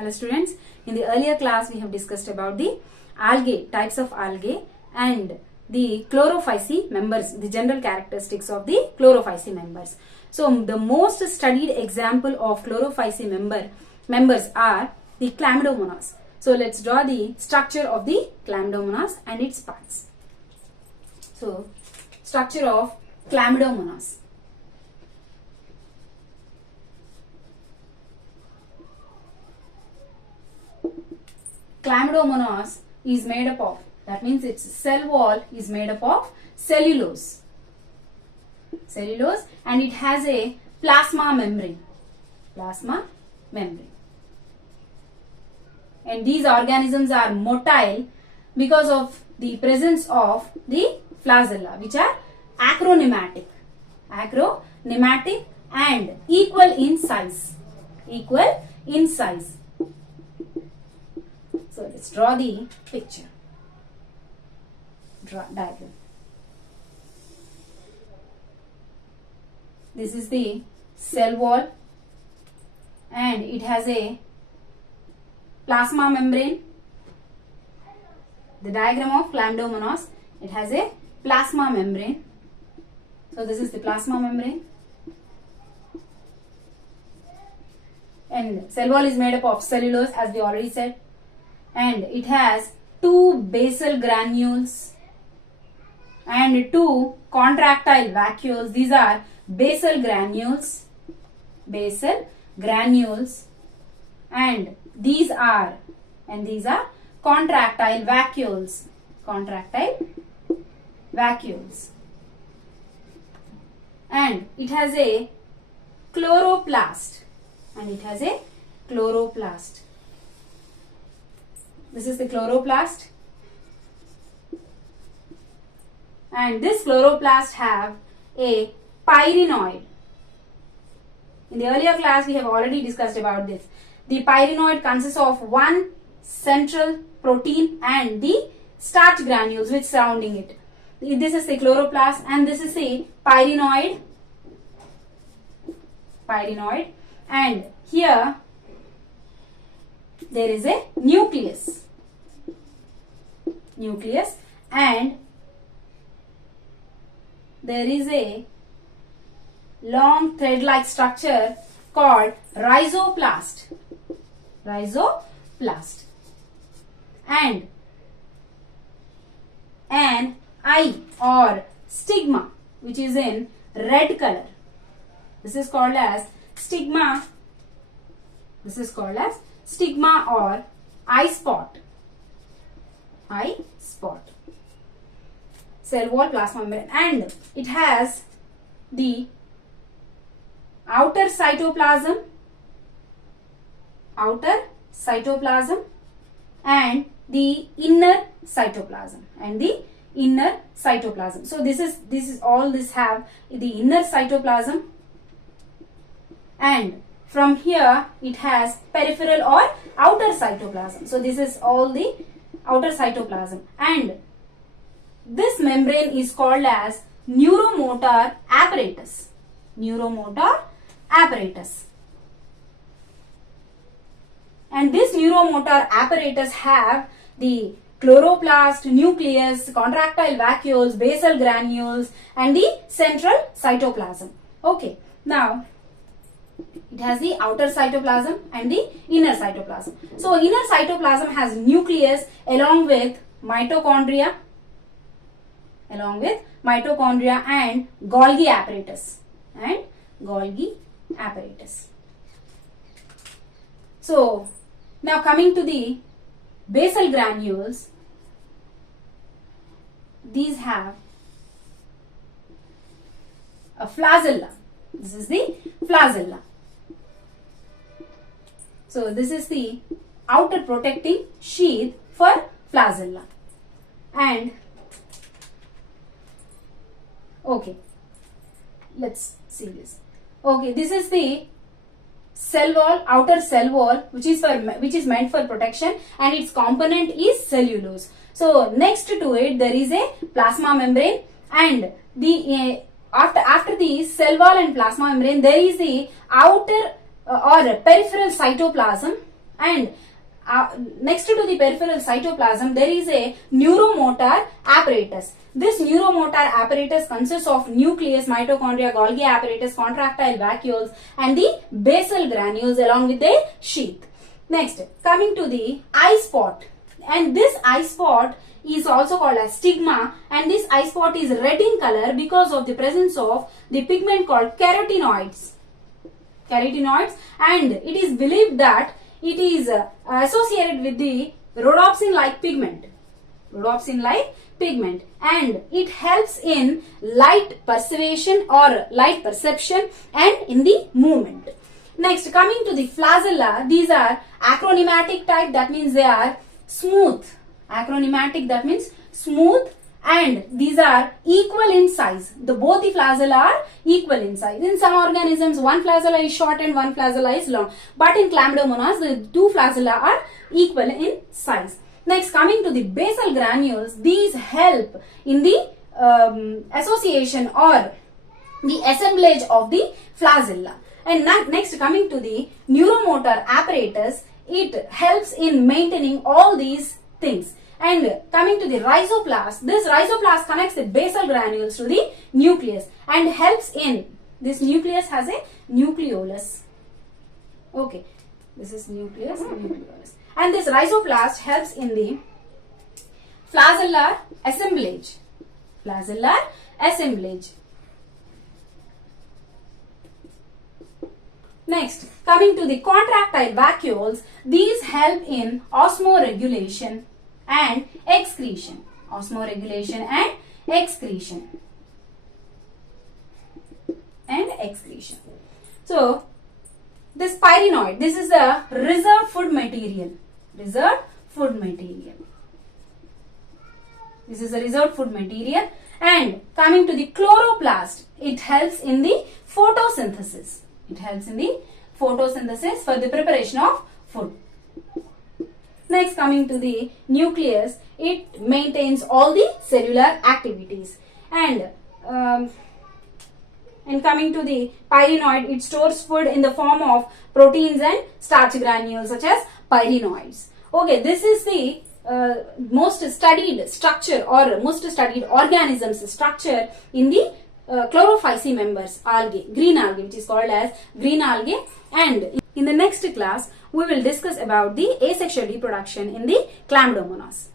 Hello students, in the earlier class we have discussed about the algae, types of algae and the chlorophyceae members, the general characteristics of the chlorophyceae members. So the most studied example of chlorophyceae members are the chlamydomonas. So let's draw the structure of the chlamydomonas and its parts. So structure of chlamydomonas. Chlamydomonas is made up of, that means its cell wall is made up of cellulose and it has a plasma membrane and these organisms are motile because of the presence of the flagella, which are acronematic and equal in size. So let's draw the picture. Diagram. This is the cell wall and it has a plasma membrane. The diagram of chlamydomonas, it has a plasma membrane. So this is the plasma membrane. And cell wall is made up of cellulose, as we already said. And it has two basal granules and two contractile vacuoles. These are basal granules and these are contractile vacuoles. And it has a chloroplast This is the chloroplast and this chloroplast have a pyrenoid. In the earlier class we have already discussed about this. The pyrenoid consists of one central protein and the starch granules which surrounding it. This is the chloroplast and this is the pyrenoid and here there is a nucleus and there is a long thread-like structure called rhizoplast and an eye or stigma which is in red color. This is called as stigma. Or eye spot. Cell wall plasma membrane and it has the outer cytoplasm and the inner cytoplasm So this is all this have the inner cytoplasm and from here it has peripheral or outer cytoplasm. So this is all the outer cytoplasm and this membrane is called as neuromotor apparatus. And this neuromotor apparatus have the chloroplast, nucleus, contractile vacuoles, basal granules and the central cytoplasm. Okay, now it has the outer cytoplasm and the inner cytoplasm. So inner cytoplasm has nucleus along with mitochondria and Golgi apparatus. So now coming to the basal granules, these have a flagella. This is the flagella. So this is the outer protecting sheath for flagella. And okay, let's see this. Okay, this is the cell wall, outer cell wall, which is meant for protection, and its component is cellulose. So next to it there is a plasma membrane, and the after the cell wall and plasma membrane there is the outer or peripheral cytoplasm And next to the peripheral cytoplasm, there is a neuromotor apparatus. This neuromotor apparatus consists of nucleus, mitochondria, Golgi apparatus, contractile vacuoles, and the basal granules along with a sheath. Next, coming to the eye spot, and this eye spot is also called as stigma, and this eye spot is red in color because of the presence of the pigment called carotenoids, and it is believed that it is associated with the rhodopsin-like pigment, and it helps in light perception and in the movement. Next, coming to the flagella, these are acronymatic type, that means they are smooth. Acronymatic, that means smooth, and these are equal in size. Both the flagella are equal in size. In some organisms, one flagella is short and one flagella is long. But in Chlamydomonas, the two flagella are equal in size. Next, coming to the basal granules, these help in the association or the assemblage of the flagella. And next, coming to the neuromotor apparatus, it helps in maintaining all these things. And coming to the rhizoblast, this rhizoblast connects the basal granules to the nucleus and helps in, this nucleus has a nucleolus. Okay, this is nucleus. And this rhizoblast helps in the flagellar assemblage. Next, coming to the contractile vacuoles, these help in osmoregulation and excretion. So, this pyrenoid, this is the reserved food material. And coming to the chloroplast, it helps in the photosynthesis. For the preparation of food. Next, coming to the nucleus, it maintains all the cellular activities. And coming to the pyrenoid, it stores food in the form of proteins and starch granules such as pyrenoids. Okay, this is the most studied structure or most studied organisms structure in the chlorophyceae members, algae, green algae, which is called as green algae. And in the next class, we will discuss about the asexual reproduction in the Chlamydomonas.